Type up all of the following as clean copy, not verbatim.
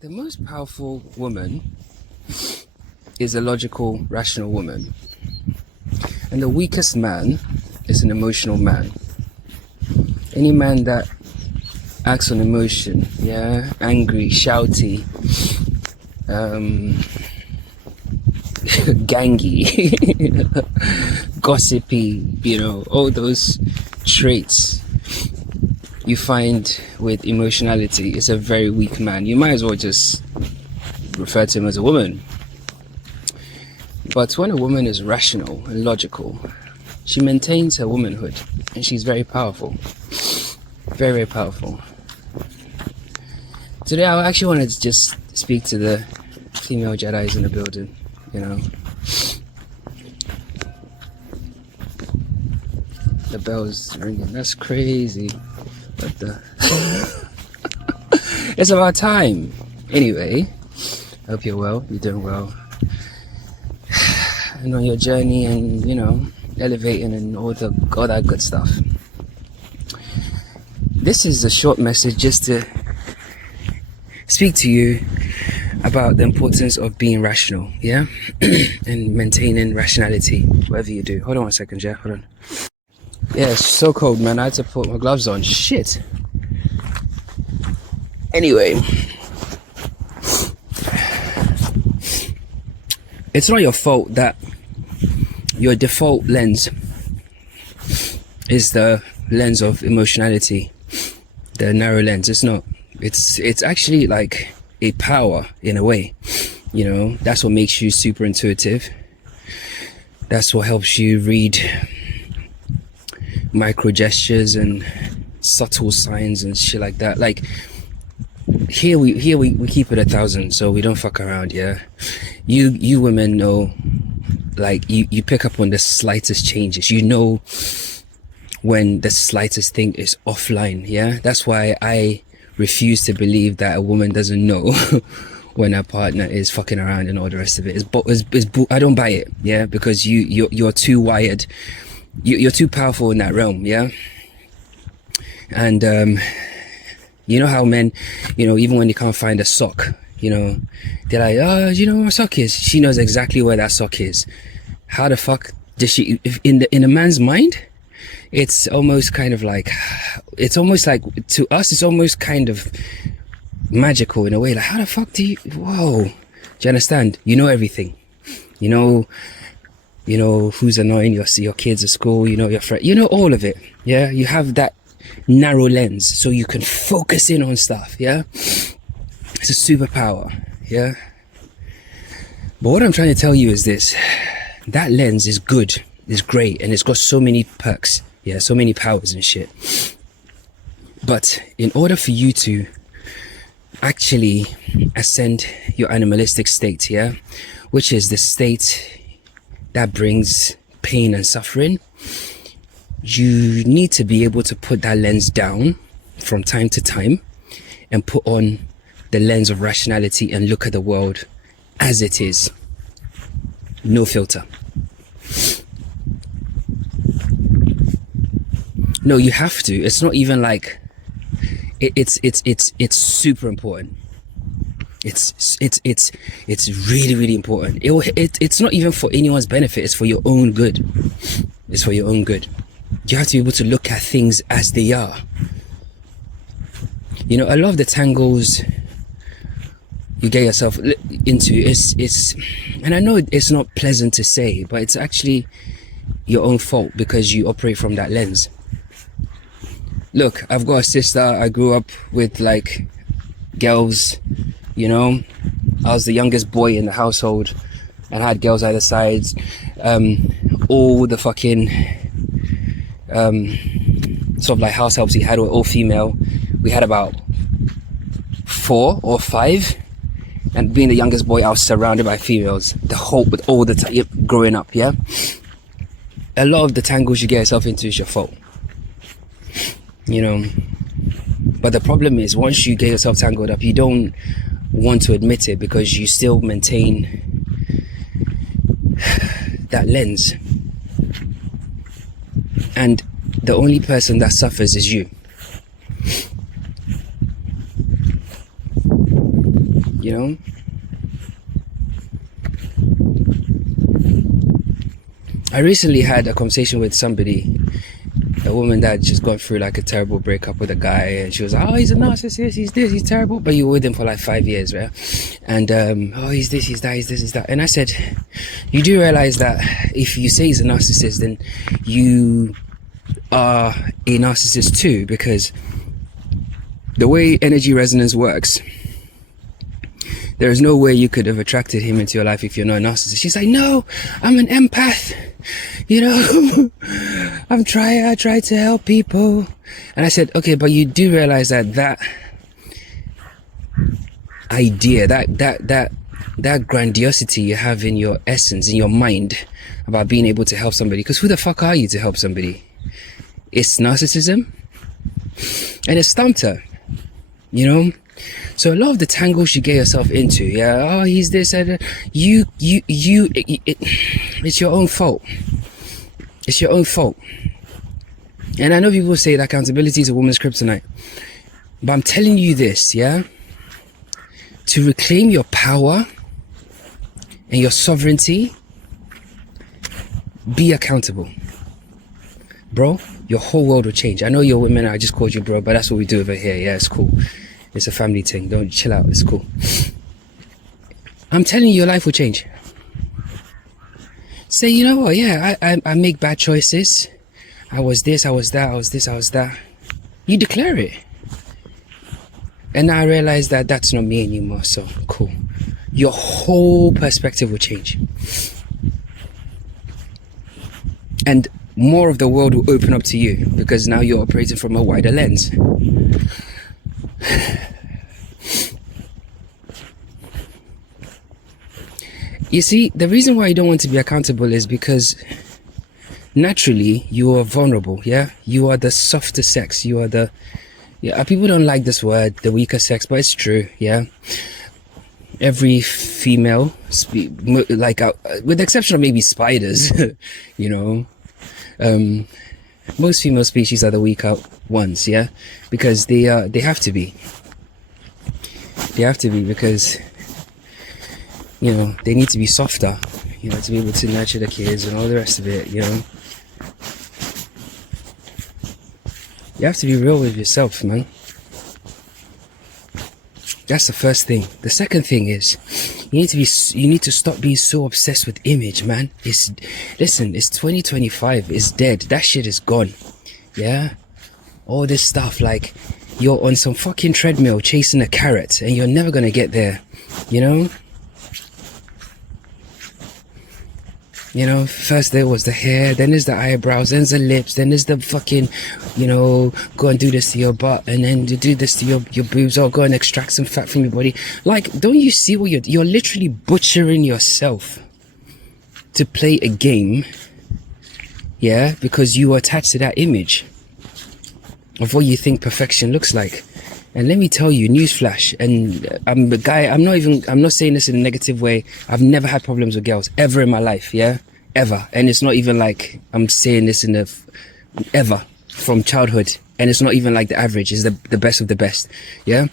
The most powerful woman is a logical, rational woman. And the weakest man is an emotional man. Any man that acts on emotion, yeah, angry, shouty, gangy, gossipy, all those traits you find with emotionality is a very weak man. You might as well just refer to him as a woman. But when a woman is rational and logical, she maintains her womanhood and she's very powerful. Very, very powerful. Today I actually wanted to just speak to the female Jedis in the building, The bell's ringing. That's crazy. What the? It's about time. Anyway, I hope you're well. You're doing well. And on your journey and, elevating and all that good stuff. This is a short message just to speak to you about the importance of being rational, yeah? And maintaining rationality, whatever you do. Hold on 1 second, Jeff. Hold on. Yeah, it's so cold, man. I had to put my gloves on. Shit. Anyway. It's not your fault that your default lens is the lens of emotionality. The narrow lens. It's not. It's actually like a power in a way. That's what makes you super intuitive. That's what helps you read micro gestures and subtle signs and shit like that. Like here we keep it 1,000, so we don't fuck around. Yeah, you women know, like you pick up on the slightest changes. When the slightest thing is offline. Yeah, that's why I refuse to believe that a woman doesn't know when her partner is fucking around and all the rest of it. I don't buy it. Yeah, because you're too wired. You're too powerful in that realm, yeah? And, you know how men, even when they can't find a sock, they're like, oh, do you know where my sock is? She knows exactly where that sock is. How the fuck does she, in a man's mind, it's almost like, to us, it's almost kind of magical in a way. Like, how the fuck whoa. Do you understand? You know everything. Who's annoying your kids at school, your friend, all of it. Yeah, you have that narrow lens so you can focus in on stuff. Yeah, it's a superpower. Yeah, but what I'm trying to tell you is this: that lens is good, is great, and it's got so many perks. Yeah, so many powers and shit. But in order for you to actually ascend your animalistic state, yeah, which is the state that brings pain and suffering, you need to be able to put that lens down from time to time and put on the lens of rationality and look at the world as it is. No filter. No, you have to. It's not even like it's super important. It's really, really important. It's not even for anyone's benefit. It's for your own good. It's for your own good. You have to be able to look at things as they are. A lot of the tangles you get yourself into is, and I know it's not pleasant to say, but it's actually your own fault because you operate from that lens. Look, I've got a sister. I grew up with like girls. I was the youngest boy in the household and had girls either sides. All the fucking sort of like house helps we had were all female. We had about 4 or 5, and being the youngest boy, I was surrounded by females with all the time growing up. Yeah, a lot of the tangles you get yourself into is your fault. But the problem is, once you get yourself tangled up, you don't want to admit it because you still maintain that lens, and the only person that suffers is you. you know. I recently had a conversation with somebody, a woman that had just gone through like a terrible breakup with a guy, and she was like, oh, he's a narcissist, he's this, he's terrible, but you were with him for like 5 years, right? And oh, he's this, he's that, he's this, he's that. And I said, you do realize that if you say he's a narcissist, then you are a narcissist too, because the way energy resonance works, there is no way you could have attracted him into your life if you're not a narcissist. She's like, no, I'm an empath, you know. I try to help people. And I said, okay, but you do realize that idea, that grandiosity you have in your essence, in your mind, about being able to help somebody, because who the fuck are you to help somebody? It's narcissism, and it's stumped her, you know. So a lot of the tangles you get yourself into, yeah, oh, he's this, it's your own fault. It's your own fault. And I know people say that accountability is a woman's kryptonite, but I'm telling you this, yeah, to reclaim your power and your sovereignty, be accountable, bro. Your whole world will change. I know you're women, I just called you bro, but that's what we do over here. Yeah, it's cool. It's a family thing. Don't chill out. It's cool. I'm telling you, your life will change. Say, you know what? Yeah, I make bad choices. I was this, I was that, I was this, I was that. You declare it. And I realize that that's not me anymore. So cool. Your whole perspective will change. And more of the world will open up to you, because now you're operating from a wider lens. You see, the reason why you don't want to be accountable is because naturally you are vulnerable. Yeah, you are the softer sex. You are the, yeah, people don't like this word, the weaker sex, but it's true. Yeah, every female, like with the exception of maybe spiders, you know, most female species are the weaker ones. Yeah, because they have to be. They have to be, because, you know, they need to be softer, you know, to be able to nurture the kids and all the rest of it, you know. You have to be real with yourself, man. That's the first thing. The second thing is, you need to stop being so obsessed with image, man. Listen, it's 2025, it's dead. That shit is gone. Yeah? All this stuff, like, you're on some fucking treadmill chasing a carrot and you're never gonna get there, you know? You know, first there was the hair, then there's the eyebrows, then there's the lips, then there's the fucking, you know, go and do this to your butt, and then you do this to your boobs, or go and extract some fat from your body. Like, don't you see what you're literally butchering yourself to play a game, yeah, because you are attached to that image of what you think perfection looks like. And let me tell you, newsflash, and I'm a guy, I'm not saying this in a negative way. I've never had problems with girls, ever in my life, yeah? Ever. And it's not even like I'm saying this ever, from childhood. And it's not even like the average, it's the best of the best, yeah?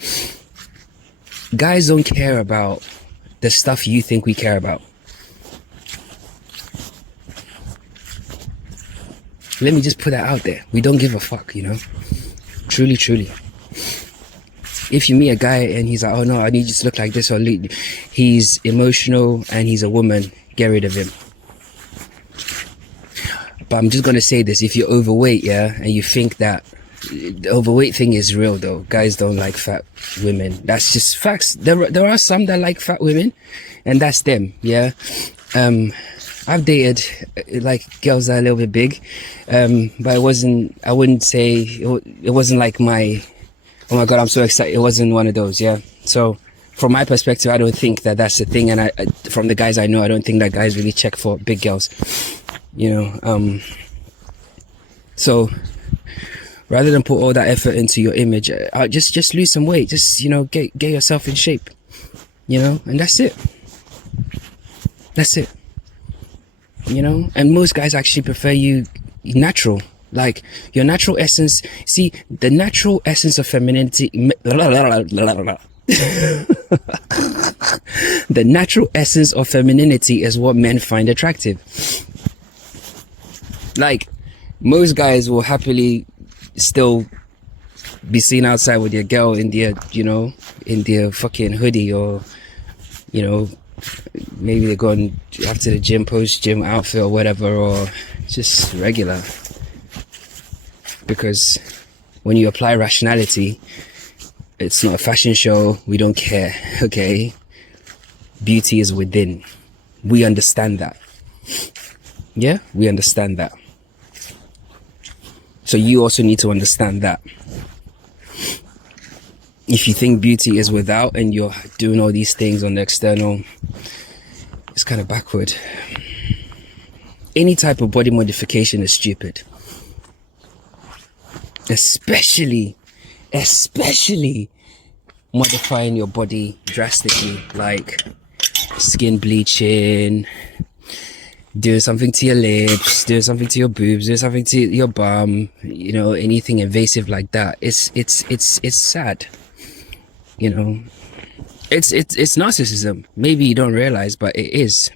Guys don't care about the stuff you think we care about. Let me just put that out there. We don't give a fuck, you know? Truly, truly. If you meet a guy and he's like, oh no, I need you to look like this, or he's emotional and he's a woman, get rid of him. But I'm just gonna say this, if you're overweight, yeah, and you think that the overweight thing is real though, guys don't like fat women. That's just facts. There are some that like fat women, and that's them, yeah. I've dated like girls that are a little bit big, but I wouldn't say, it wasn't like my, oh my god, I'm so excited. It wasn't one of those, yeah. So from my perspective, I don't think that that's the thing. And from the guys I know, I don't think that guys really check for big girls, you know. So rather than put all that effort into your image, just lose some weight. Just, you know, get yourself in shape, you know, and that's it. That's it. You know, and most guys actually prefer you natural. Like your natural essence. See, the natural essence of femininity The natural essence of femininity is what men find attractive. Like, most guys will happily still be seen outside with their girl in their, you know, in their fucking hoodie, or, you know, maybe they're going after the gym, post-gym outfit or whatever, or just regular. Because when you apply rationality, it's not a fashion show. We don't care, okay? Beauty is within. We understand that. Yeah, we understand that. So you also need to understand that. If you think beauty is without and you're doing all these things on the external, it's kind of backward. Any type of body modification is stupid. Especially modifying your body drastically, like skin bleaching, doing something to your lips, doing something to your boobs, doing something to your bum, you know, anything invasive like that. It's sad, you know. It's narcissism. Maybe you don't realize, but it is.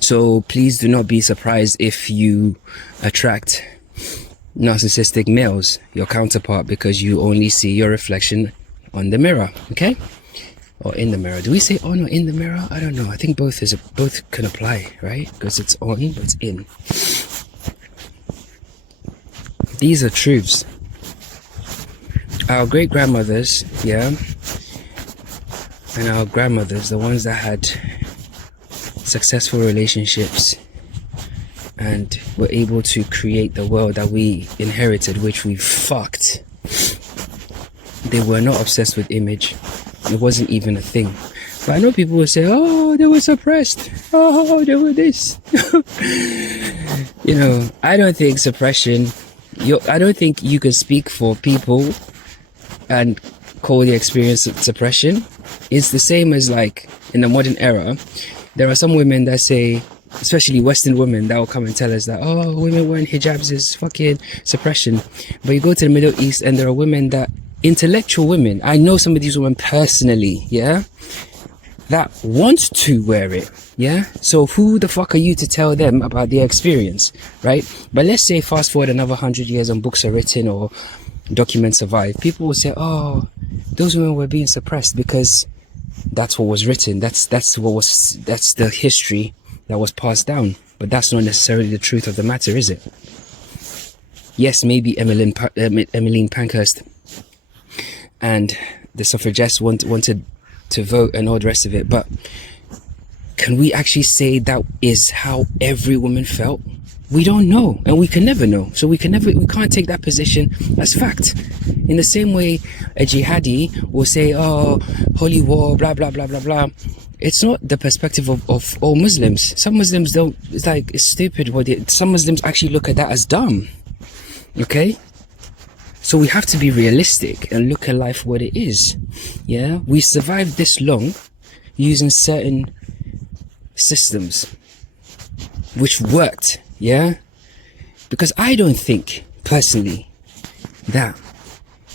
So please do not be surprised if you attract narcissistic males, your counterpart, because you only see your reflection on the mirror, okay? Or in the mirror. Do we say on or in the mirror? I don't know. I think both can apply, right? Because it's on, but it's in. These are truths. Our great grandmothers, yeah, and our grandmothers, the ones that had successful relationships and were able to create the world that we inherited, which we fucked. They were not obsessed with image. It wasn't even a thing. But I know people will say, oh, they were suppressed. Oh, they were this. You know, I don't think suppression, I don't think you can speak for people and call the experience of suppression. It's the same as, like, in the modern era, there are some women that say, especially Western women, that will come and tell us that, oh, women wearing hijabs is fucking suppression. But you go to the Middle East and there are women that, intellectual women, I know some of these women personally, yeah, that want to wear it, yeah. So who the fuck are you to tell them about their experience, right? But let's say fast forward another 100 years and books are written or documents survive. People will say, oh, those women were being suppressed because that's what was written. That's the history that was passed down. But that's not necessarily the truth of the matter, is it? Yes, maybe Emmeline Pankhurst and the suffragettes wanted to vote and all the rest of it, but can we actually say that is how every woman felt? We don't know, and we can never know. So we can't take that position as fact. In the same way a jihadi will say, oh, holy war, blah blah blah blah blah. It's not the perspective of all Muslims. Some Muslims don't, it's like, it's stupid. Some Muslims actually look at that as dumb. Okay? So we have to be realistic and look at life what it is. Yeah? We survived this long using certain systems which worked. Yeah? Because I don't think, personally, that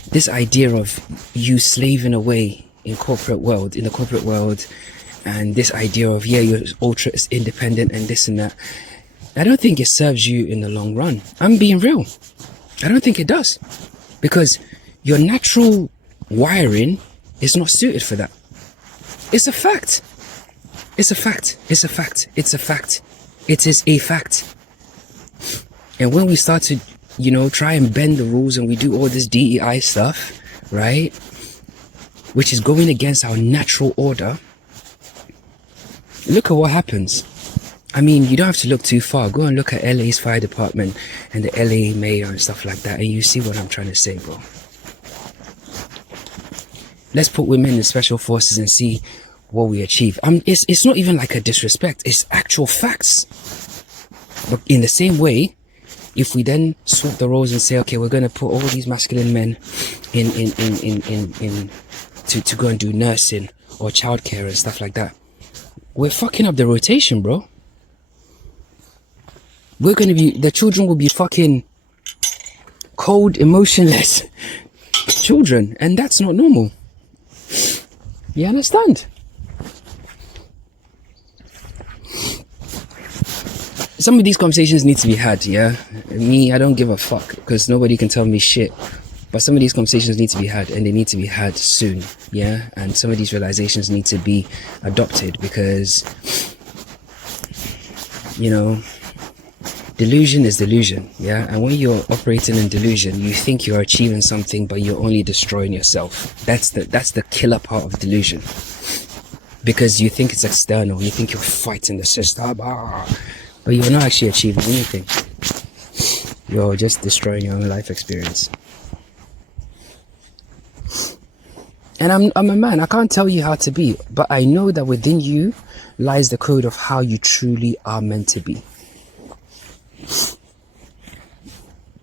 this idea of you slaving away in the corporate world, and this idea of, yeah, you're ultra independent and this and that, I don't think it serves you in the long run. I'm being real. I don't think it does. Because your natural wiring is not suited for that. It's a fact. It's a fact. It's a fact. It's a fact. It is a fact. And when we start to, you know, try and bend the rules and we do all this DEI stuff, right, which is going against our natural order, look at what happens. I mean, you don't have to look too far. Go and look at LA's fire department and the LA mayor and stuff like that, and you see what I'm trying to say, bro. Let's put women in special forces and see what we achieve. It's not even like a disrespect. It's actual facts. But in the same way, if we then swap the roles and say, okay, we're going to put all these masculine men to go and do nursing or childcare and stuff like that, we're fucking up the rotation, bro. The children will be fucking cold, emotionless children, and that's not normal. You understand? some of these conversations need to be had, yeah? Me, I don't give a fuck, because nobody can tell me shit. But some of these conversations need to be had, and they need to be had soon, yeah? And some of these realizations need to be adopted, because, you know, delusion is delusion, yeah? And when you're operating in delusion, you think you're achieving something, but you're only destroying yourself. That's the killer part of delusion. Because you think it's external, you think you're fighting the system, but you're not actually achieving anything. You're just destroying your own life experience. And I'm a man, I can't tell you how to be, but I know that within you lies the code of how you truly are meant to be.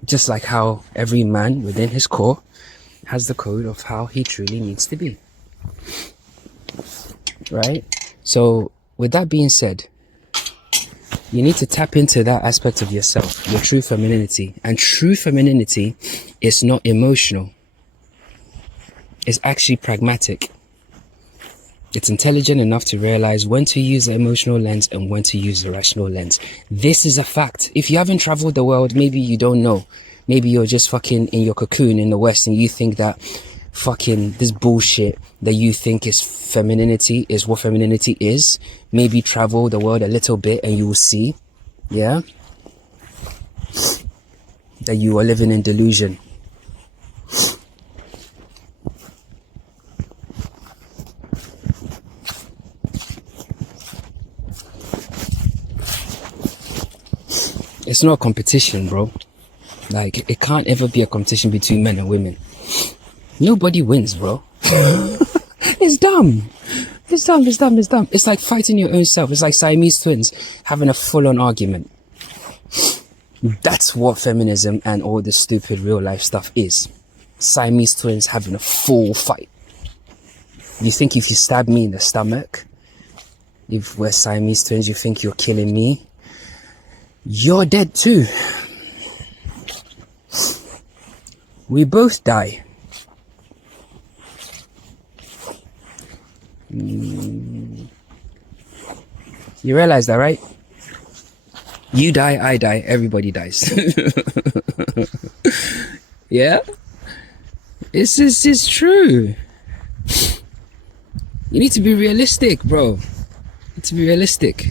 Just like how every man within his core has the code of how he truly needs to be. Right? So with that being said, you need to tap into that aspect of yourself, your true femininity. And true femininity is not emotional. It's actually pragmatic. It's intelligent enough to realize when to use the emotional lens and when to use the rational lens. This is a fact. If you haven't traveled the world, maybe you don't know. Maybe you're just fucking in your cocoon in the West and you think that fucking this bullshit that you think is femininity is what femininity is. Maybe travel the world a little bit and you will see, yeah, that you are living in delusion. It's not a competition, bro. Like, it can't ever be a competition between men and women. Nobody wins, bro. It's dumb. It's dumb, it's dumb, it's dumb. It's like fighting your own self. It's like Siamese twins having a full-on argument. That's what feminism and all this stupid real-life stuff is. Siamese twins having a full fight. You think if you stab me in the stomach, if we're Siamese twins, you think you're killing me? You're dead too. We both die. You realize that, right? You die, I die, everybody dies. Yeah? It's true. You need to be realistic, bro. You need to be realistic.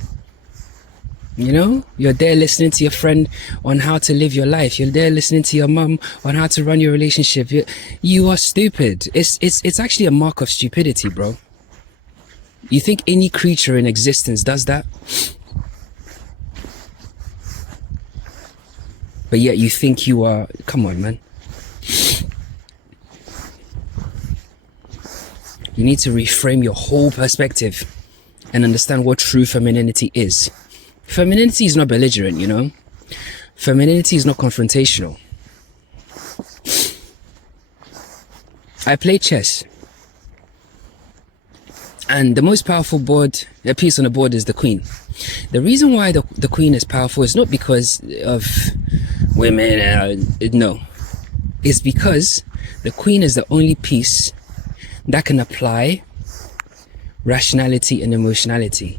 You know, you're there listening to your friend on how to live your life. You're there listening to your mum on how to run your relationship. You are stupid. It's actually a mark of stupidity, bro. You think any creature in existence does that? But yet you think you are... Come on, man. You need to reframe your whole perspective and understand what true femininity is. Femininity is not belligerent, you know. Femininity is not confrontational. I play chess. And the most powerful piece on the board is the queen. The reason why the queen is powerful is not because of women, no. It's because the queen is the only piece that can apply rationality and emotionality.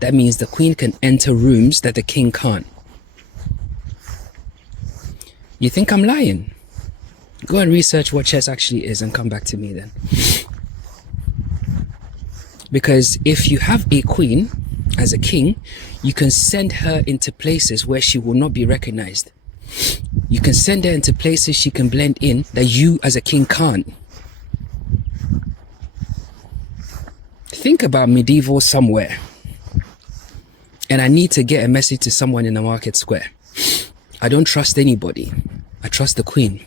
That means the queen can enter rooms that the king can't. You think I'm lying? Go and research what chess actually is and come back to me then. Because if you have a queen as a king, you can send her into places where she will not be recognized. You can send her into places she can blend in that you as a king can't. Think about medieval somewhere. And I need to get a message to someone in the market square. I don't trust anybody. I trust the queen.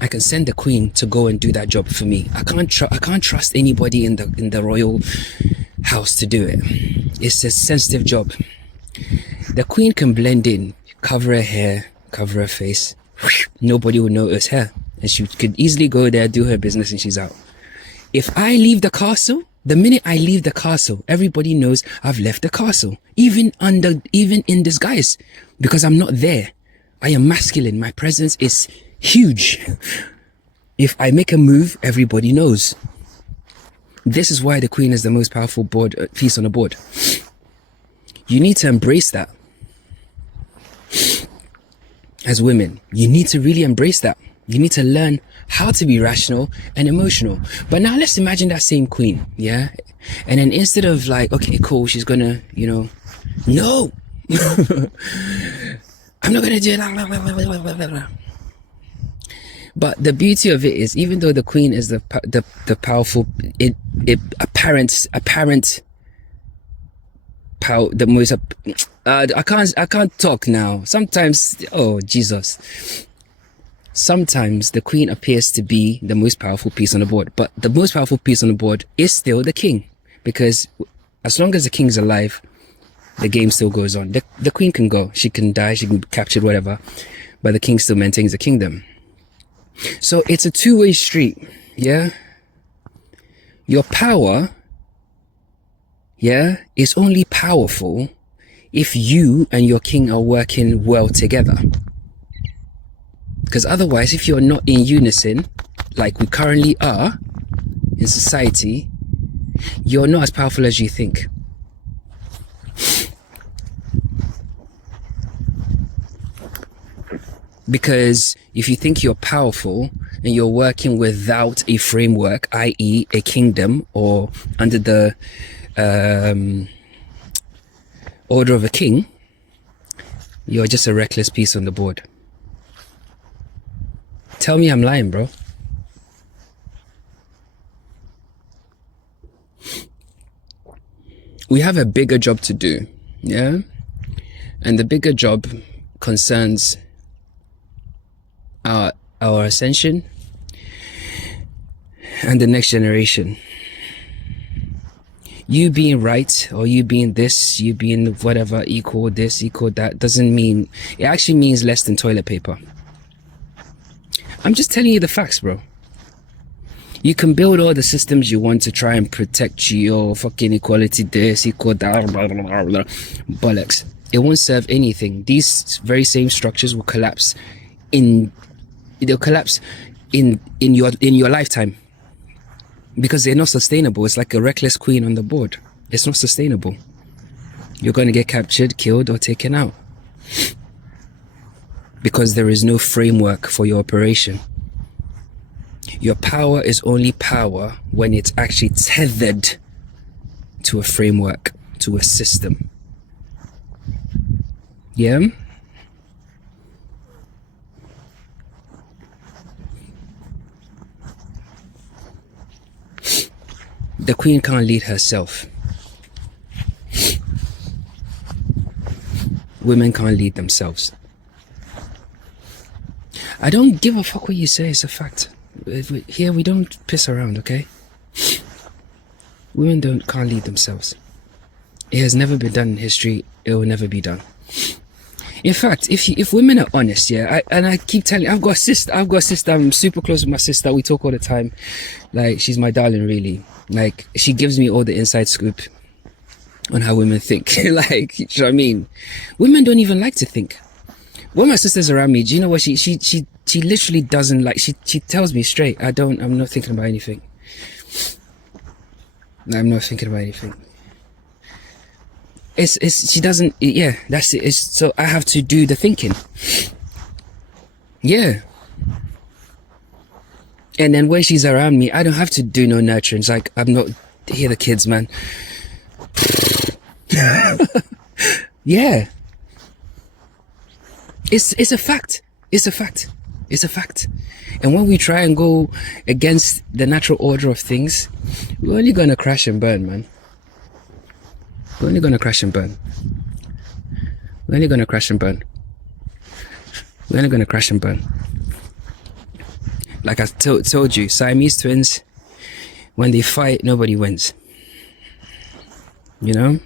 I can send the queen to go and do that job for me. I can't trust anybody in the royal house to do it. It's a sensitive job. The queen can blend in, cover her hair, cover her face. Nobody will notice her. And she could easily go there, do her business, and she's out. If I leave the castle, the minute I leave the castle, everybody knows I've left the castle, even in disguise, because I'm not there. I am masculine. My presence is huge. If I make a move, everybody knows. This is why the queen is the most powerful piece on the board. You need to embrace that. As women, you need to really embrace that. You need to learn how to be rational and emotional. But now let's imagine that same queen, yeah? And then instead of like, okay, cool, she's gonna, no, I'm not gonna do it. But the beauty of it is, even though the queen is the powerful, apparent power, the most, I can't talk now. Sometimes, oh Jesus. Sometimes the queen appears to be the most powerful piece on the board, but the most powerful piece on the board is still the king, because as long as the king's alive, the game still goes on. The queen can go, she can die, she can be captured, whatever, but the king still maintains the kingdom. So it's a two-way street, yeah? Your power, yeah, is only powerful if you and your king are working well together. Because otherwise, if you're not in unison, like we currently are in society, you're not as powerful as you think. Because if you think you're powerful and you're working without a framework, i.e. a kingdom, or under the order of a king, you're just a reckless piece on the board. Tell me I'm lying, bro. We have a bigger job to do, yeah? And the bigger job concerns our ascension and the next generation. You being right, or you being this, you being whatever, equal this, equal that, doesn't mean, it actually means less than toilet paper. I'm just telling you the facts, bro. You can build all the systems you want to try and protect your fucking equality, this, equal that, blah, blah, blah, blah. Bollocks. It won't serve anything. These very same structures will collapse in your lifetime, because they're not sustainable. It's like a reckless queen on the board. It's not sustainable. You're going to get captured, killed, or taken out, because there is no framework for your operation. Your power is only power when it's actually tethered to a framework, to a system. Yeah? The queen can't lead herself. Women can't lead themselves. I don't give a fuck what you say, it's a fact. Here we don't piss around, okay? Women can't lead themselves. It has never been done in history, it will never be done. In fact, if women are honest, yeah, I keep telling you, I've got a sister, I'm super close with my sister, we talk all the time. Like, she's my darling, really. Like, she gives me all the inside scoop on how women think. Like, you know what I mean? Women don't even like to think. When my sister's around me, do you know what she literally doesn't like, she tells me straight, I'm not thinking about anything. I'm not thinking about anything. She doesn't, yeah, that's it. So I have to do the thinking. Yeah. And then when she's around me, I don't have to do no nurturing. It's like, I'm not, hear the kids, man. Yeah. It's a fact. It's a fact. It's a fact. And when we try and go against the natural order of things, we're only gonna crash and burn, man. We're only gonna crash and burn. We're only gonna crash and burn. We're only gonna crash and burn. Like I told you, Siamese twins, when they fight, nobody wins. You know?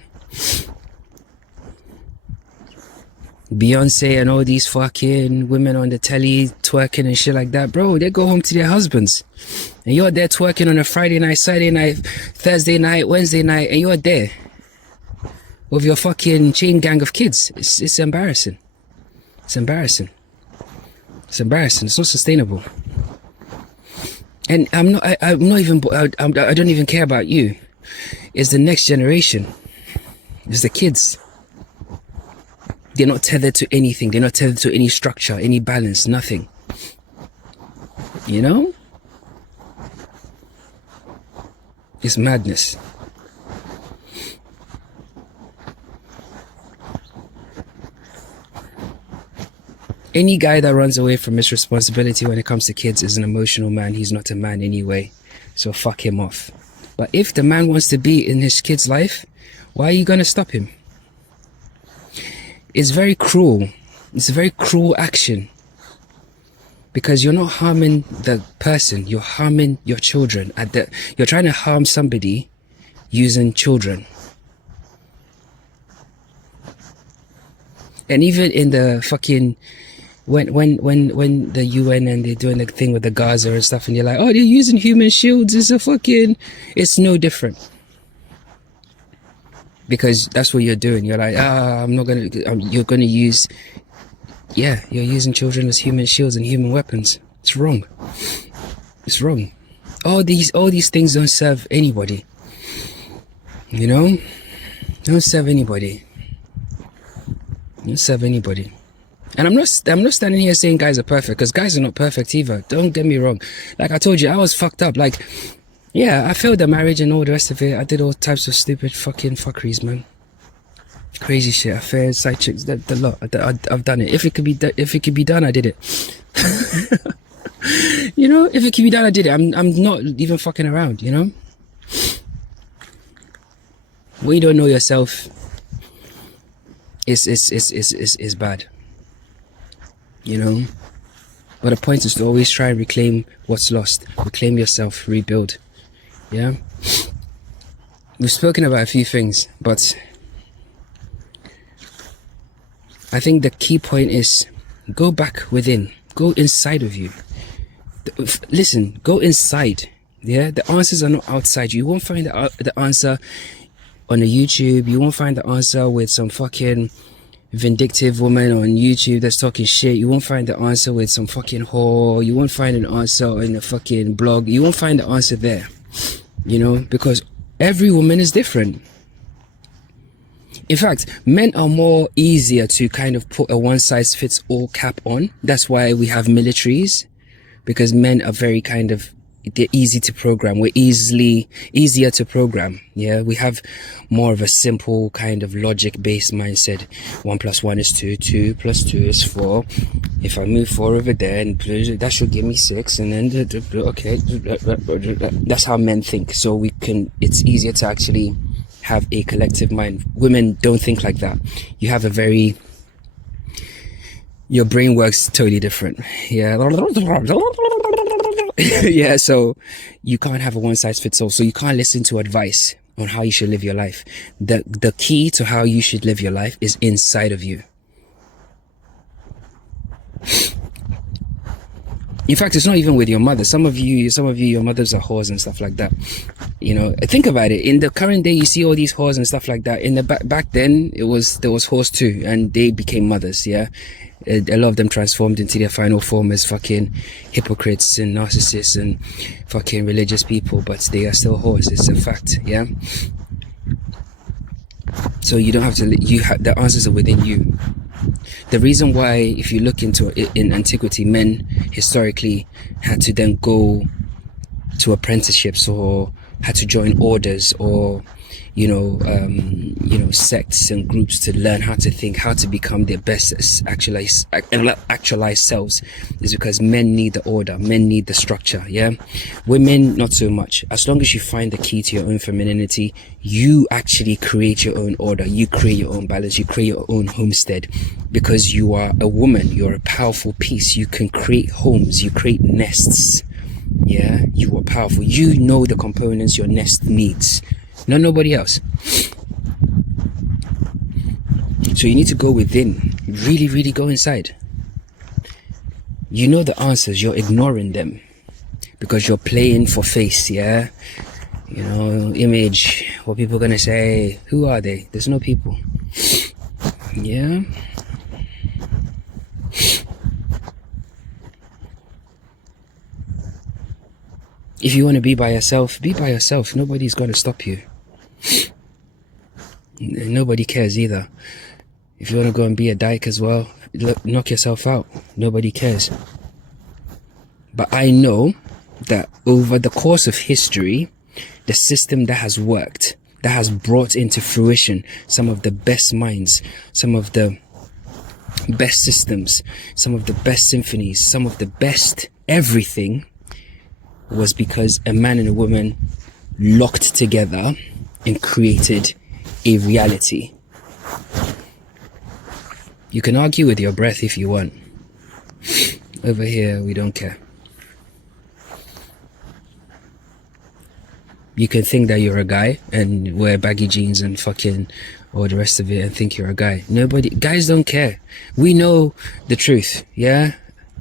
Beyonce and all these fucking women on the telly twerking and shit like that, bro, they go home to their husbands. And you're there twerking on a Friday night, Saturday night, Thursday night, Wednesday night, and you're there with your fucking chain gang of kids. It's embarrassing. It's embarrassing. It's embarrassing. It's not sustainable. And I don't even care about you. It's the next generation. It's the kids. They're not tethered to anything. They're not tethered to any structure, any balance, nothing. You know? It's madness. Any guy that runs away from his responsibility when it comes to kids is an emotional man. He's not a man anyway. So fuck him off. But if the man wants to be in his kid's life, why are you going to stop him? It's very cruel. It's a very cruel action. Because you're not harming the person. You're harming your children. You're trying to harm somebody using children. And even in the fucking... When the UN and they're doing the thing with the Gaza and stuff, and you're like, oh, they're using human shields, it's no different. Because that's what you're doing. You're like, you're gonna use, you're using children as human shields and human weapons. It's wrong. It's wrong. All these things don't serve anybody. You know? Don't serve anybody. Don't serve anybody. And I'm not standing here saying guys are perfect, because guys are not perfect either. Don't get me wrong. Like I told you, I was fucked up. Like, yeah, I failed the marriage and all the rest of it. I did all types of stupid fucking fuckeries, man. Crazy shit. Affairs, side chicks, the lot. I've done it. If it could be done, I did it. You know, if it could be done, I did it. I'm not even fucking around. You know. When you don't know yourself, it's bad. You know, but the point is to always try and reclaim what's lost. Reclaim yourself, rebuild. Yeah, we've spoken about a few things, but I think the key point is go back within, go inside of you. Listen, go inside. Yeah, the answers are not outside. You won't find the answer on a YouTube. You won't find the answer with some fucking vindictive woman on YouTube that's talking shit. You won't find the answer with some fucking whore. You won't find an answer in a fucking blog. You won't find the answer there. You know, because every woman is different. In fact, men are more easier to kind of put a one-size-fits-all cap on. That's why we have militaries, because men are very kind of, they're easy to program. We're easier to program. Yeah, we have more of a simple kind of logic-based mindset. 1 + 1 is 2. 2 + 2 is 4. If I move 4 over there, and that should give me 6, and then okay, that's how men think. So it's easier to actually have a collective mind. Women don't think like that. You have your brain works totally different. Yeah. Yeah, so you can't have a one-size-fits-all. So you can't listen to advice on how you should live your life. The key to how you should live your life is inside of you. In fact, it's not even with your mother. Some of you, your mothers are whores and stuff like that. You know, think about it. In the current day, you see all these whores and stuff like that. In the back then, there was whores too, and they became mothers. Yeah, a lot of them transformed into their final form as fucking hypocrites and narcissists and fucking religious people, but they are still whores. It's a fact. Yeah. So you don't have to. The answers are within you. The reason why, if you look into it, in antiquity, men historically had to then go to apprenticeships or had to join orders or sects and groups to learn how to think, how to become their best actualized selves, is because men need the order, men need the structure. Yeah, women not so much. As long as you find the key to your own femininity, you actually create your own order, you create your own balance, you create your own homestead, because you are a woman, you're a powerful piece. You can create homes, you create nests. Yeah, you are powerful. You know the components your nest needs, not nobody else. So you need to go within, really, really go inside. You know the answers, you're ignoring them because you're playing for face. Yeah, you know, image, what people are gonna say, who are they? There's no people. Yeah. If you want to be by yourself, be by yourself. Nobody's going to stop you. Nobody cares either. If you want to go and be a dyke as well, look, knock yourself out. Nobody cares. But I know that over the course of history, the system that has worked, that has brought into fruition some of the best minds, some of the best systems, some of the best symphonies, some of the best everything, was because a man and a woman locked together and created a reality. You can argue with your breath if you want. Over here, we don't care. You can think that you're a guy and wear baggy jeans and fucking all the rest of it and think you're a guy. Guys don't care. We know the truth, yeah?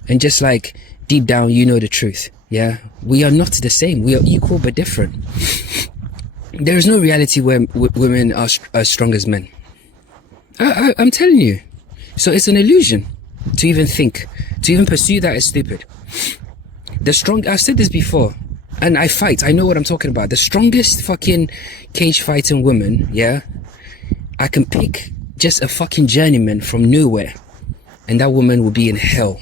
And just like deep down, you know the truth, yeah? We are not the same. We are equal but different. There is no reality where women are as strong as men. I'm telling you. So it's an illusion to even think. To even pursue that is stupid. I've said this before. And I fight. I know what I'm talking about. The strongest fucking cage fighting woman, yeah? I can pick just a fucking journeyman from nowhere. And that woman will be in hell.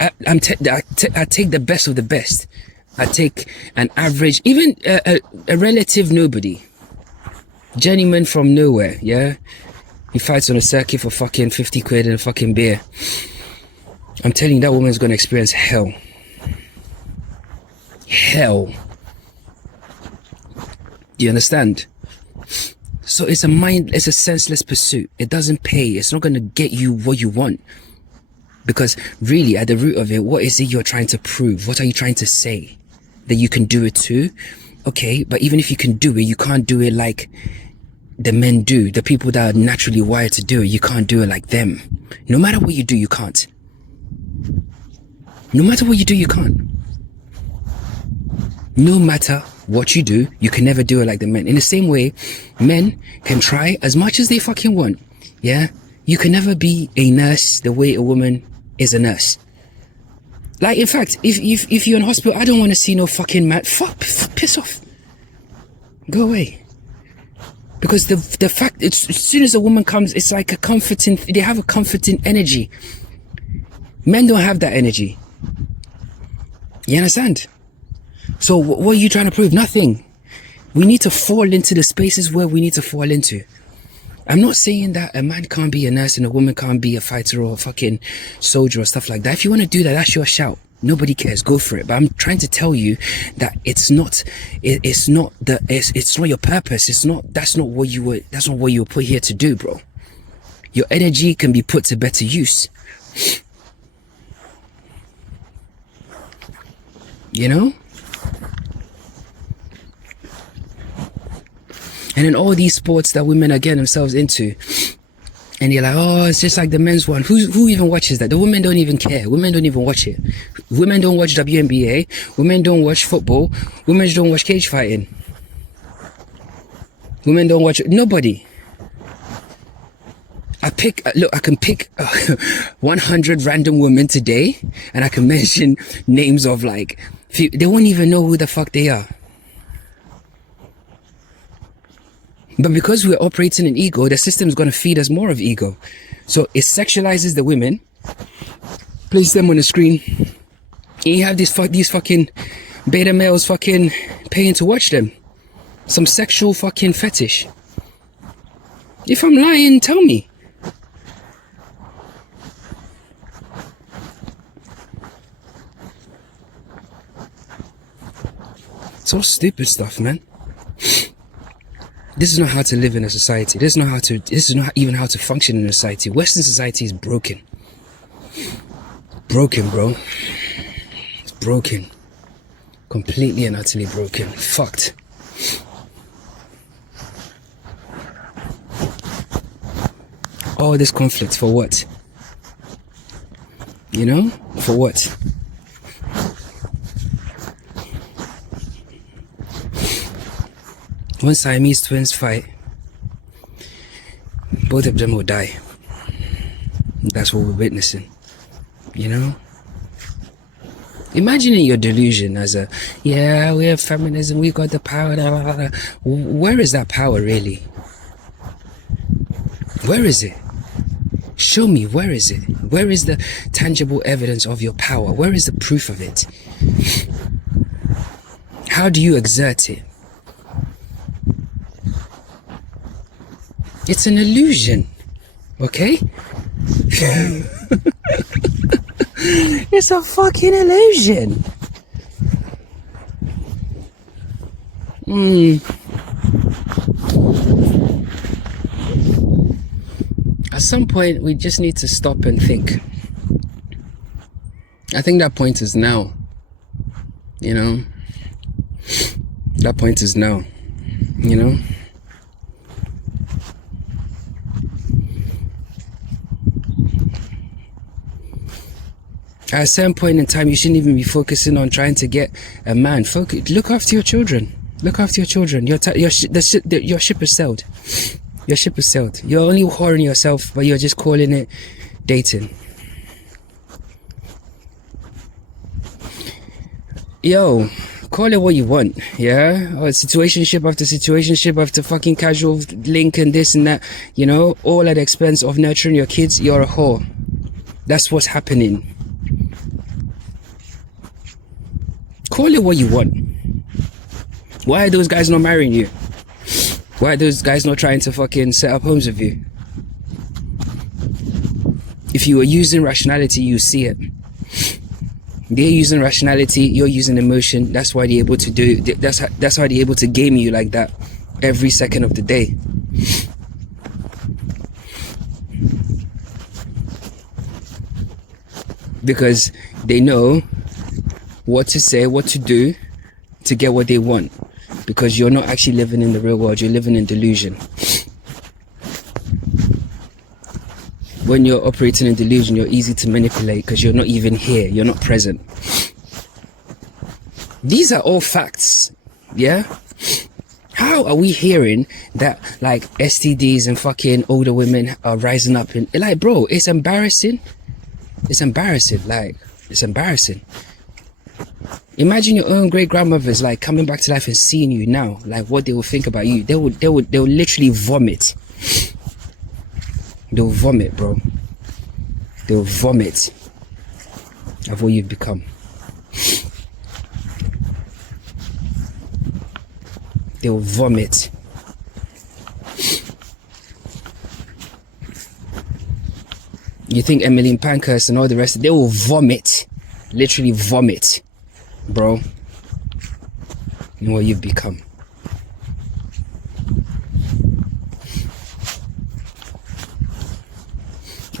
I take the best of the best. I take an average, even a relative nobody. Journeyman from nowhere, yeah? He fights on a circuit for fucking 50 quid and a fucking beer. I'm telling you, that woman's gonna experience hell. Hell. Do you understand? So it's a senseless pursuit. It doesn't pay. It's not going to get you what you want. Because really, at the root of it, what is it you're trying to prove? What are you trying to say? That you can do it too? Okay, but even if you can do it, you can't do it like the men do. The people that are naturally wired to do it, you can't do it like them. No matter what you do, you can't. No matter what you do, you can't. No matter what you do, you can never do it like the men. In the same way, men can try as much as they fucking want. Yeah? You can never be a nurse the way a woman is a nurse. Like, in fact, if you're in hospital, I don't want to see no fucking man. Fuck, piss off. Go away. Because the fact, as soon as a woman comes, it's like a comforting, they have a comforting energy. Men don't have that energy. You understand? So what are you trying to prove? Nothing. We need to fall into the spaces where we need to fall into. I'm not saying that a man can't be a nurse and a woman can't be a fighter or a fucking soldier or stuff like that. If you want to do that, that's your shout. Nobody cares. Go for it. But I'm trying to tell you that it's not your purpose. That's not what you were put here to do, bro. Your energy can be put to better use. You know? And in all these sports that women are getting themselves into, and you're like, oh, it's just like the men's one. Who even watches that? The women don't even care. Women don't even watch it. Women don't watch WNBA. Women don't watch football. Women don't watch cage fighting. Women don't watch it. Nobody. I can pick 100 random women today, and I can mention names of like, they won't even know who the fuck they are. But because we're operating in ego, the system is going to feed us more of ego. So it sexualizes the women, places them on the screen, and you have these fucking beta males fucking paying to watch them. Some sexual fucking fetish. If I'm lying, tell me. It's all stupid stuff, man. This is not how to live in a society. This is not even how to function in a society. Western society is broken. Broken, bro. It's broken. Completely and utterly broken. Fucked. All this conflict for what? You know? For what? When Siamese twins fight, both of them will die. That's what we're witnessing. You know? Imagining your delusion as we have feminism, we got the power, blah, blah, blah. Where is that power really? Where is it? Show me, where is it? Where is the tangible evidence of your power? Where is the proof of it? How do you exert it? It's an illusion, okay? It's a fucking illusion. At some point, we just need to stop and think. I think that point is now. You know? That point is now. You know? At a certain point in time, you shouldn't even be focusing on trying to get a man. Look after your children. Look after your children. Your ship is sailed. Your ship is sailed. You're only whoring yourself, but you're just calling it dating. Yo, call it what you want, yeah? Or situationship after situationship after fucking casual link and this and that, you know, all at the expense of nurturing your kids. You're a whore. That's what's happening. Call it what you want. Why are those guys not marrying you? Why are those guys not trying to fucking set up homes with you? If you were using rationality, you see it. They're using rationality, you're using emotion. That's why they're able to do. That's why they're able to game you like that every second of the day. Because they know what to say, what to do to get what they want. Because you're not actually living in the real world, you're living in delusion. When you're operating in delusion, you're easy to manipulate because you're not even here, you're not present. These are all facts, yeah? How are we hearing that like STDs and fucking older women are rising up? And like, bro, it's embarrassing. It's embarrassing, like, it's embarrassing. Imagine your own great grandmothers like coming back to life and seeing you now, like what they will think about you. They will literally vomit. They'll vomit, bro. They'll vomit of what you've become. They'll vomit. You think Emmeline Pankhurst and all the rest, they will vomit. Literally vomit, bro. In what you've become.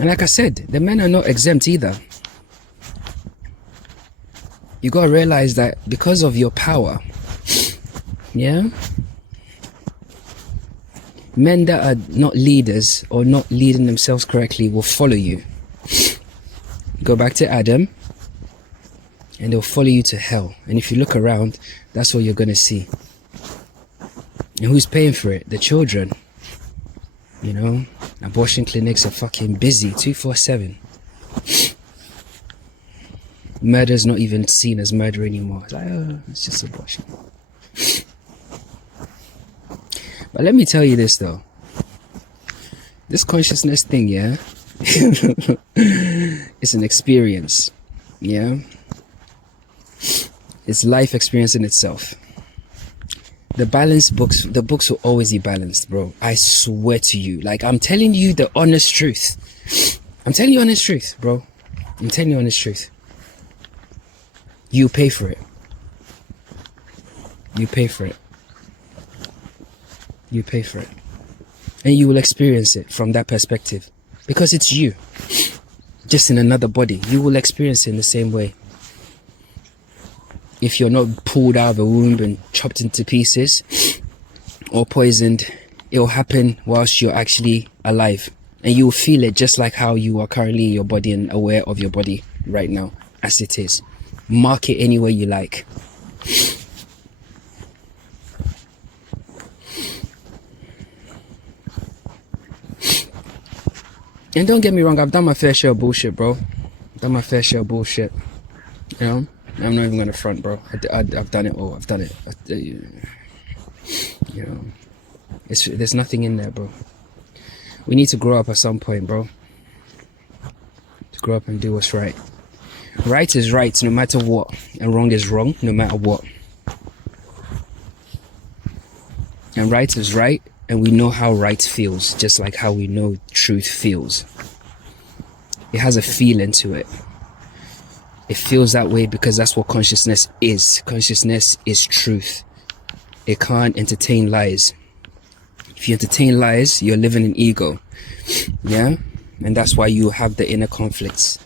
And like I said, the men are not exempt either. You gotta realize that because of your power, yeah, men that are not leaders or not leading themselves correctly will follow you. Go back to Adam and they'll follow you to hell. And if you look around, that's what you're gonna see. And who's paying for it? The children. You know, abortion clinics are fucking busy 24/7. Murder's not even seen as murder anymore. It's like, oh, it's just abortion. But let me tell you this though. This consciousness thing, yeah, it's an experience, yeah. It's life experience in itself. The books will always be balanced, bro. I swear to you. Like, I'm telling you the honest truth. I'm telling you honest truth, bro. I'm telling you honest truth. You pay for it. You pay for it. You pay for it. And you will experience it from that perspective. Because it's you. Just in another body. You will experience it in the same way. If you're not pulled out of a womb and chopped into pieces or poisoned, it will happen whilst you're actually alive. And you will feel it just like how you are currently in your body and aware of your body right now as it is. Mark it any way you like. And don't get me wrong, I've done my fair share of bullshit, bro. I've done my fair share of bullshit. You know? I'm not even gonna front, bro. I've done it all. I've done it. You know, there's nothing in there, bro. We need to grow up at some point, bro. To grow up and do what's right. Right is right no matter what, and wrong is wrong no matter what. And right is right, and we know how right feels, just like how we know truth feels. It has a feeling to it. It feels that way because that's what consciousness is. Consciousness is truth. It can't entertain lies. If you entertain lies, you're living in ego. Yeah? And that's why you have the inner conflicts.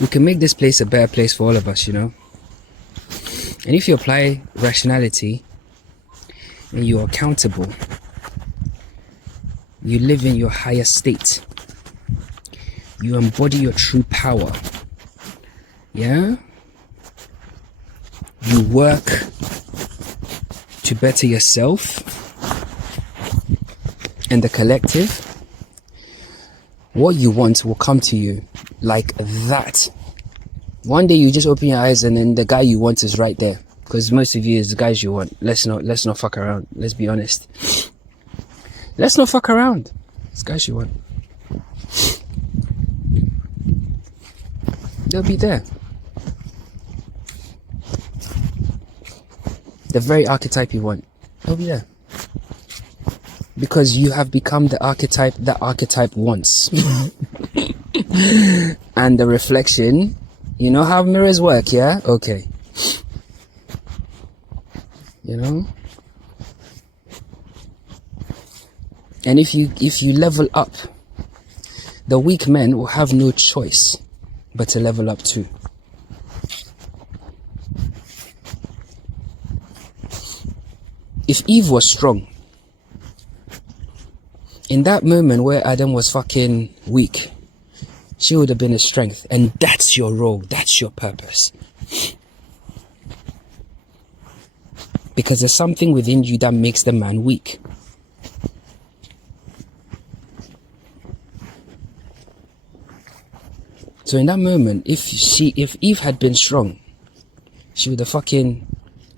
We can make this place a better place for all of us, you know? And if you apply rationality and you're accountable, you live in your higher state, you embody your true power, yeah? You work to better yourself and the collective. What you want will come to you like that. One day you just open your eyes and then the guy you want is right there. Because most of you is the guys you want. Let's not fuck around. Let's be honest. Let's not fuck around. It's guys you want. They'll be there. The very archetype you want. They'll be there. Because you have become the archetype that archetype wants. And the reflection, you know how mirrors work, yeah? Okay. You know? And if you level up, the weak men will have no choice but to level up too. If Eve was strong, in that moment where Adam was fucking weak, she would have been his strength. And that's your role. That's your purpose. Because there's something within you that makes the man weak. So in that moment, if Eve had been strong, she would have fucking,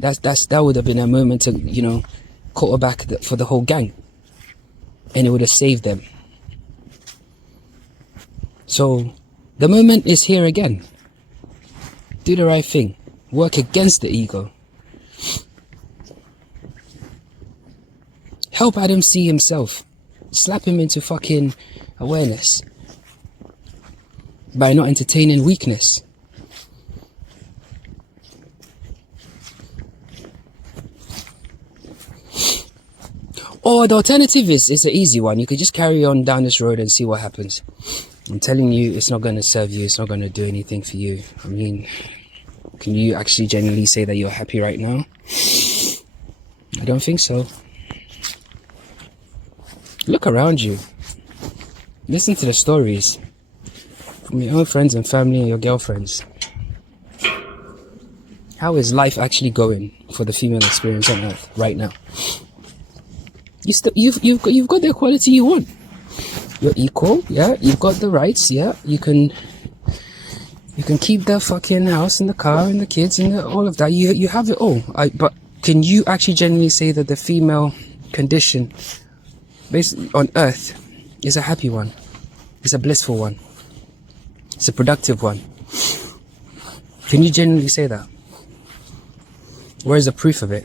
that would have been a moment to, you know, quarterback for the whole gang. And it would have saved them. So the moment is here again. Do the right thing. Work against the ego. Help Adam see himself. Slap him into fucking awareness. By not entertaining weakness. Or the alternative is an easy one. You could just carry on down this road and see what happens. I'm telling you, it's not going to serve you. It's not going to do anything for you. I mean, can you actually genuinely say that you're happy right now? I don't think so. Look around you. Listen to the stories from your own friends and family and your girlfriends. How is life actually going for the female experience on Earth right now? You've got the equality you want. You're equal, yeah. You've got the rights, yeah. You can keep the fucking house and the car and the kids and all of that. You have it all. But can you actually genuinely say that the female condition, based on Earth, is a happy one? It's a blissful one. It's a productive one. Can you genuinely say that? Where's the proof of it?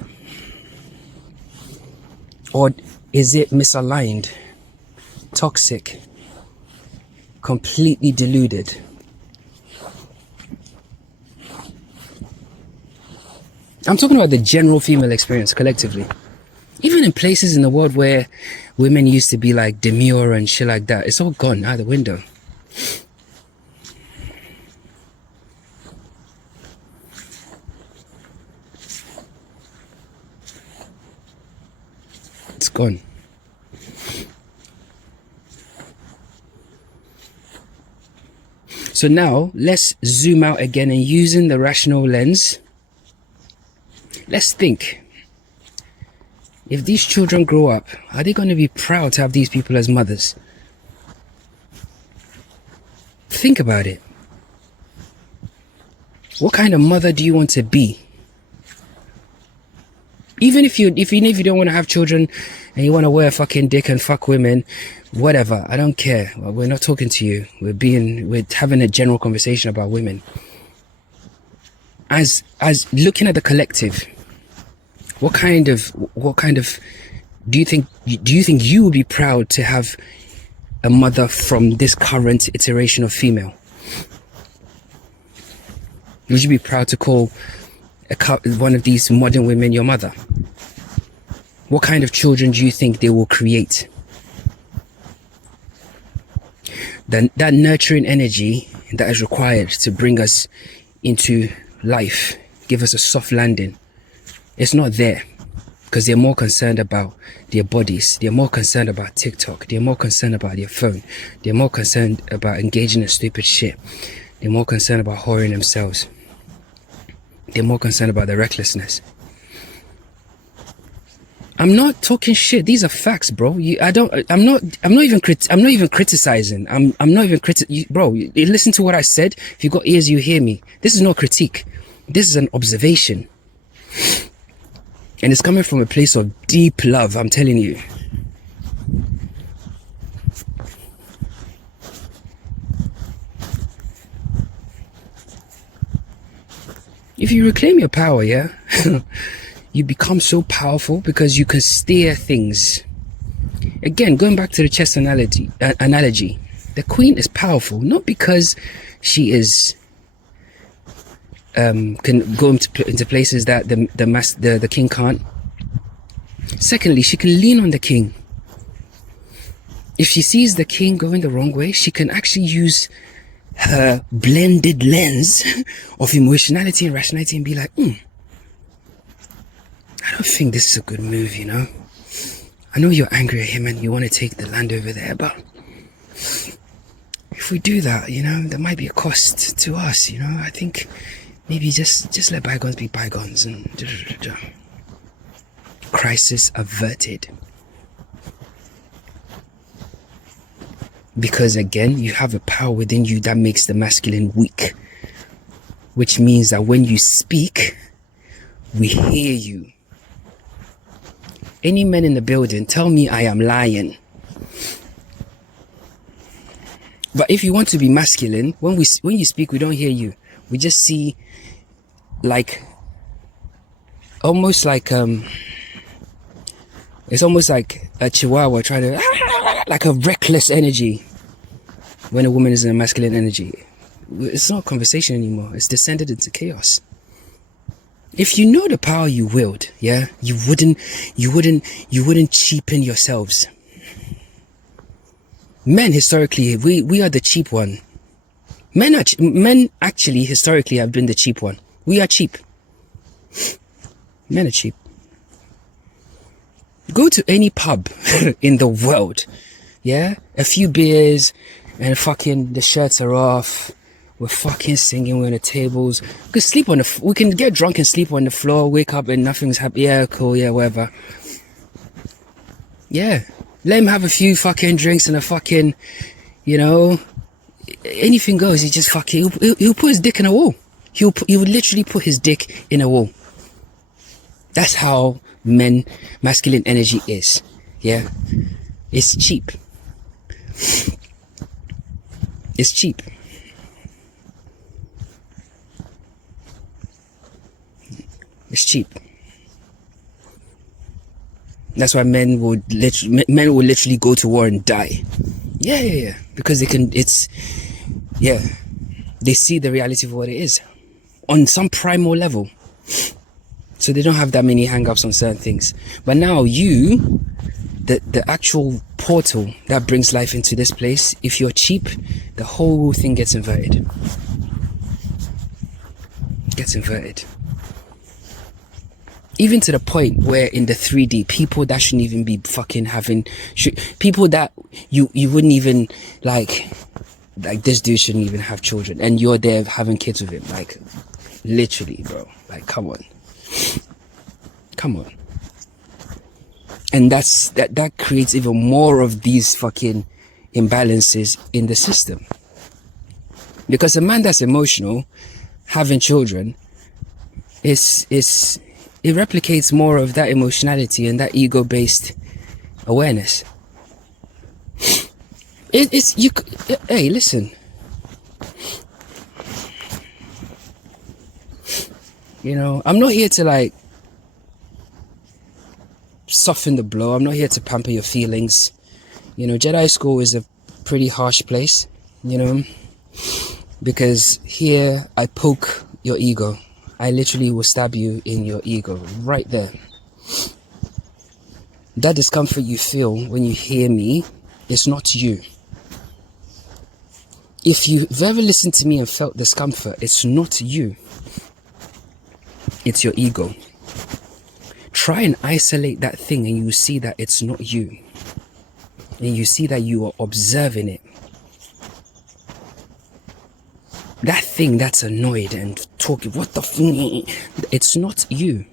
Or is it misaligned, toxic, completely deluded? I'm talking about the general female experience collectively. Even in places in the world where women used to be like demure and shit like that, it's all gone out the window. It's gone. So now let's zoom out again, and using the rational lens, let's think. If these children grow up, are they going to be proud to have these people as mothers? Think about it. What kind of mother do you want to be? Even if you don't want to have children and you want to wear a fucking dick and fuck women, whatever, I don't care. Well, we're not talking to you. We're having a general conversation about women. As looking at the collective, what kind of do you think you would be proud to have a mother from this current iteration of female? Would you be proud to call one of these modern women your mother? What kind of children do you think they will create? That nurturing energy that is required to bring us into life, give us a soft landing, it's not there, because they're more concerned about their bodies, they're more concerned about TikTok, they're more concerned about their phone, they're more concerned about engaging in stupid shit, they're more concerned about whoring themselves, they're more concerned about the recklessness. I'm not talking shit. These are facts, bro. I'm not even criticizing. I'm not even bro, you listen to what I said. If you got ears, you hear me. This is not critique. This is an observation. And it's coming from a place of deep love, I'm telling you. If you reclaim your power, yeah, you become so powerful because you can steer things. Again, going back to the chess analogy, the queen is powerful not because she is can go into places that the king can't. Secondly, she can lean on the king. If she sees the king going the wrong way, she can actually use her blended lens of emotionality and rationality and be like, I don't think this is a good move, you know. I know you're angry at him and you want to take the land over there, but if we do that, you know, there might be a cost to us, you know. I think maybe just let bygones be bygones and crisis averted. Because again, you have a power within you that makes the masculine weak, which means that when you speak, we hear you. Any men in the building, tell me I am lying. But if you want to be masculine, when you speak, we don't hear you. We just see almost like it's almost like a chihuahua trying to like a reckless energy when a woman is in a masculine energy. It's not a conversation anymore. It's descended into chaos. If you know the power you wield, yeah, you wouldn't cheapen yourselves. Men historically, we are the cheap one. Men actually historically have been the cheap one. We are cheap. Men are cheap. Go to any pub in the world, yeah, a few beers and fucking the shirts are off. We're fucking singing, we're on the tables. We can get drunk and sleep on the floor, wake up and nothing's happening. Yeah, cool, yeah, whatever. Yeah. Let him have a few fucking drinks and a fucking, you know, anything goes. He just fucking, he'll put his dick in a wall. He would literally put his dick in a wall. That's how masculine energy is. Yeah. It's cheap. It's cheap. It's cheap. That's why men will literally go to war and die. Yeah. Because they see the reality of what it is on some primal level. So they don't have that many hang-ups on certain things. But now the actual portal that brings life into this place, if you're cheap, the whole thing gets inverted. Even to the point where in the 3D, people that shouldn't even be fucking people that you wouldn't even like this dude shouldn't even have children, and you're there having kids with him. Like, literally, bro. Like, come on. And that creates even more of these fucking imbalances in the system. Because a man that's emotional, having children, is it replicates more of that emotionality and that ego-based awareness. It's you. Hey, listen. You know, I'm not here to like soften the blow. I'm not here to pamper your feelings. You know, Jedi school is a pretty harsh place, you know, because here I poke your ego. I literally will stab you in your ego right there. That discomfort you feel when you hear me, it's not you. If you've ever listened to me and felt discomfort, it's not you. It's your ego. Try and isolate that thing and you see that it's not you. And you see that you are observing it. That thing that's annoyed and talking, what the f***, it's not you.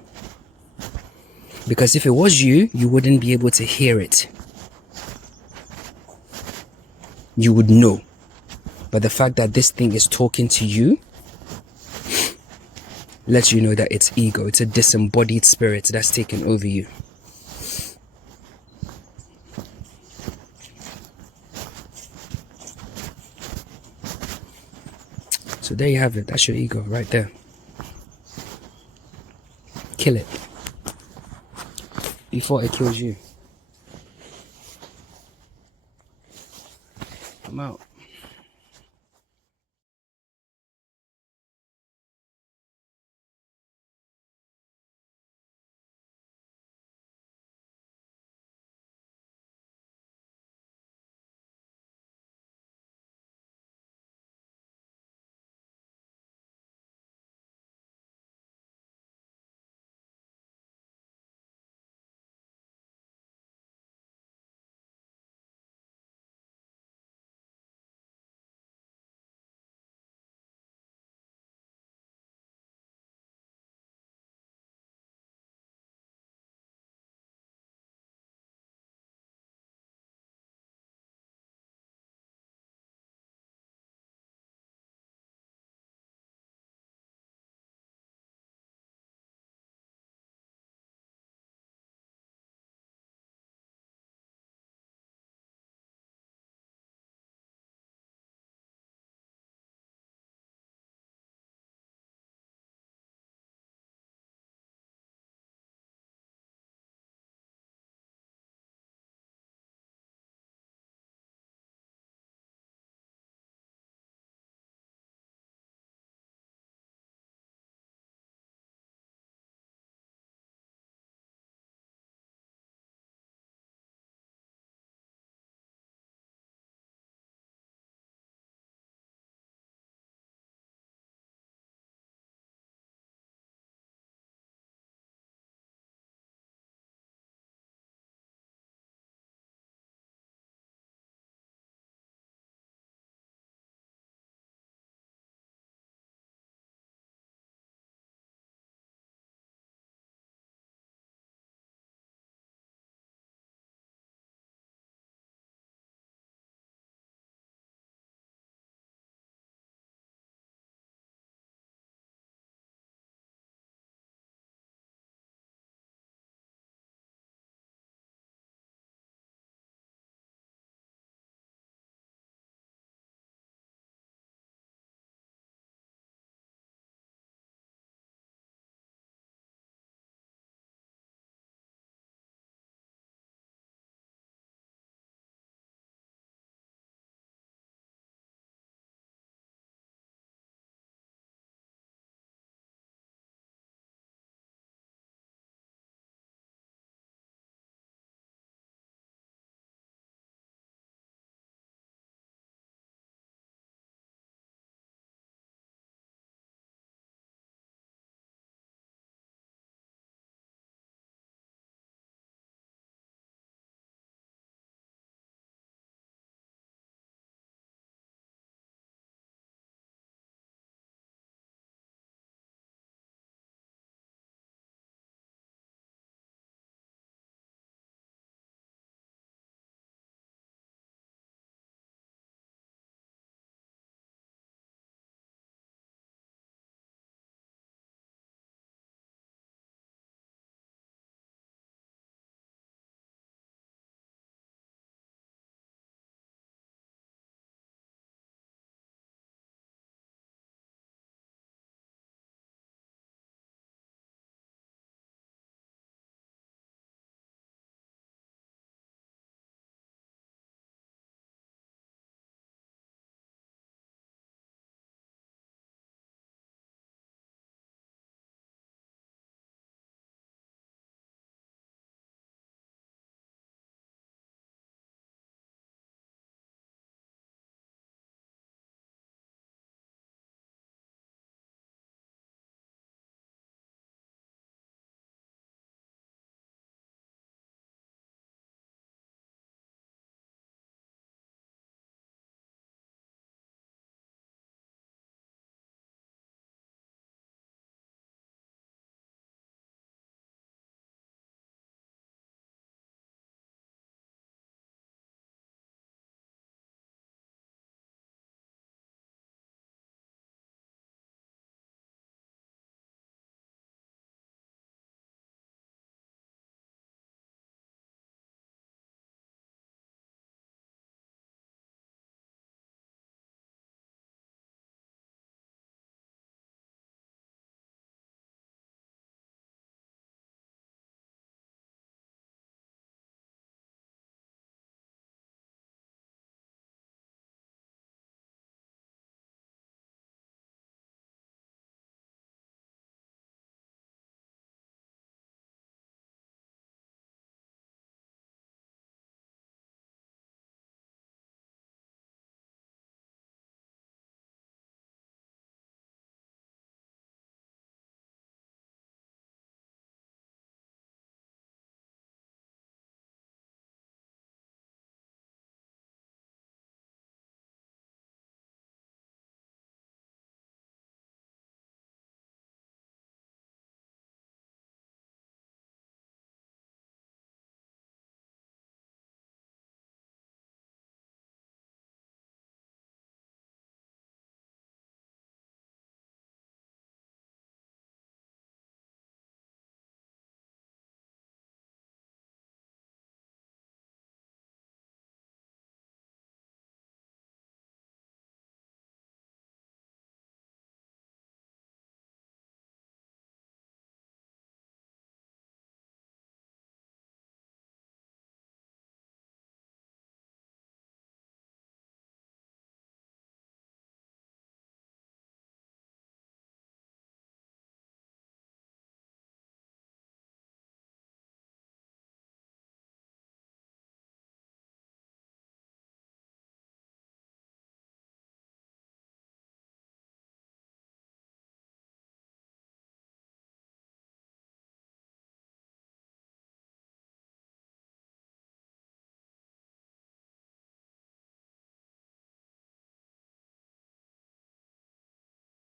Because if it was you, you wouldn't be able to hear it. You would know. But the fact that this thing is talking to you lets you know that it's ego. It's a disembodied spirit that's taken over you. So there you have it. That's your ego right there. Kill it before it kills you. I'm out.